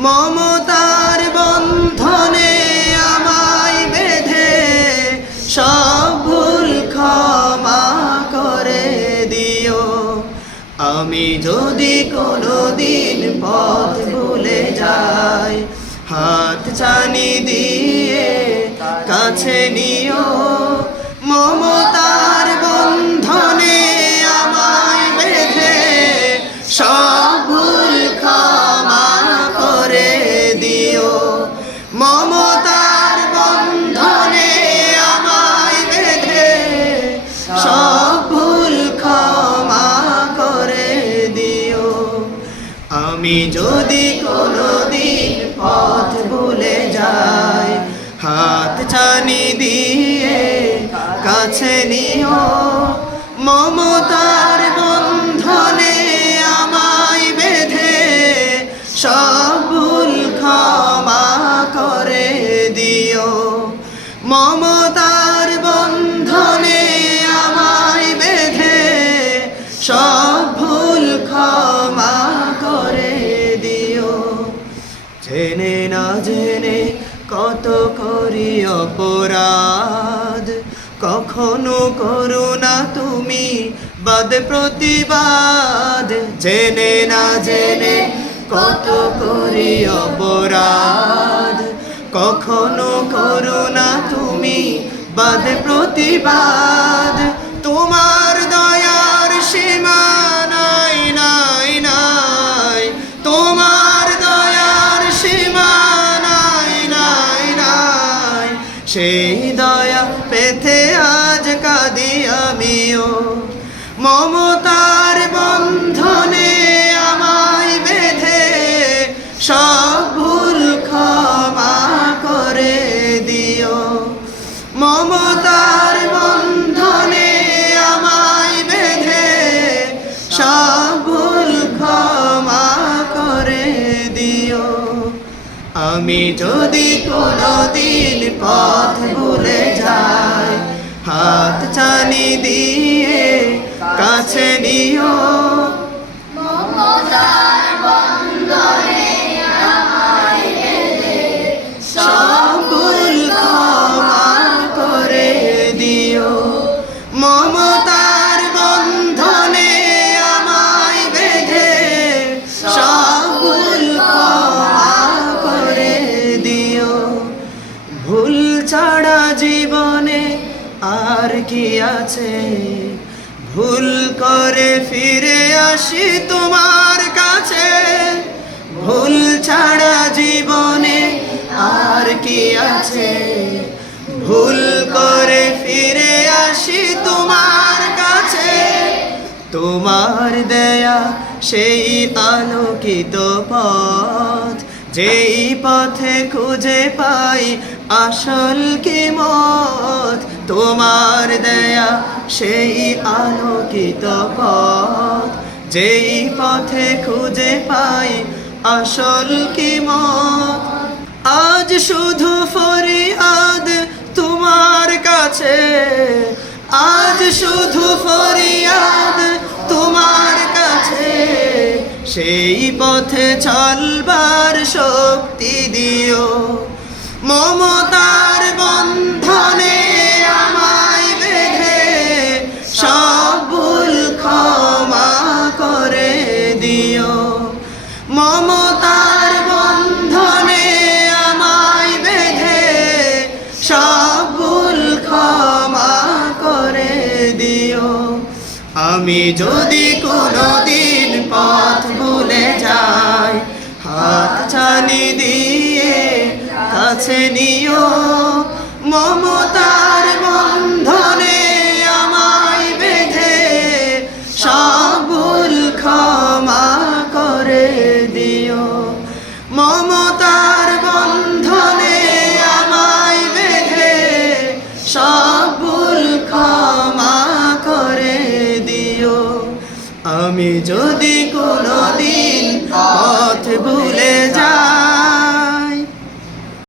মমতার বন্ধনে আমায় বেঁধে সব ভুল ক্ষমা করে দিও। আমি যদি কোনোদিন পথ ভুলে যাই, হাত ছানি দিয়ে কাছে নিও। মমতার বন্ধনে আমায় বেঁধে সব ভুল ক্ষমা করে দিও। মমতার বন্ধনে আমায় বেঁধে সব ভুল ক্ষমা করে দিও। আমি যদি কোনোদিন পথ ভুলে যাই, হাত ছানি দিয়ে কাছে নিও। মমতার বন্ধনে আমায় বেঁধে সব ভুল ক্ষমা করে দিও। মমতার বন্ধনে আমায় বেঁধে সব ভুল ক্ষমা করে দিও। জেনে না জেনে কত করি অপরাধ, কখনো করো না তুমি বাদ প্রতিবাদ। জেনে না জেনে কত করি অপরাধ, কখনো করো না তুমি বাদ প্রতিবাদ। তোমার দয়ার সীমা নাই নাই নাই, তোমার দয়ার সীমা নাই নাই নাই। সেই দয়া পেতে আজ কাঁদি আমিও। মমতার বন্ধনে আমায় বেঁধে সব ভুল ক্ষমা করে দিও। মমতার বন্ধনে আমায় বেঁধে সব ভুল ক্ষমা করে দিও। আমি যদি কোনোদিন পথ ভুলে যাই, হাত ছানি দিয়ে কাছে নিও। মমতার বন্ধনে আমায় বেঁধে সব ভুল ক্ষমা করে দিও। মমতার বন্ধনে আমায় বেঁধে সব ভুল ক্ষমা করে দিও। ভুল ছাড়া জীবনে আর কি আছে, ভুল করে ফিরে আসি তোমার কাছে। ভুল ছাড়া জীবনে আর কি আছে, ভুল করে ফিরে আসি তোমার কাছে। তোমার দেয়া সেই আলোকিত পথ, যেই পথে খুঁজে পাই আসল কি মত। তোমার দেয়া সেই আলোকিত পথ, যেই পথে খুঁজে পাই আসল কি মত। আজ শুধু ফরিয়াদ তোমার কাছে, আজ শুধু ফরিয়াদ তোমার কাছে। সেই পথে চলবার শক্তি দিও। মমতার বন্ধনে আমায় বেঁধে সব ভুল ক্ষমা করে দিও। মমতার বন্ধনে আমায় বেঁধে সব ভুল ক্ষমা করে দিও। আমি যদি কোনোদিন পথ ভুলে যাই, হাত ছানি দিয়ে কাছে নিও। মমতার বন্ধনে আমায় বেঁধে সব ভুল ক্ষমা করে দিও। মমতার বন্ধনে আমায় বেঁধে সব ভুল ক্ষমা করে দিও। আমি যদি কোনোদিন পথ ভুলে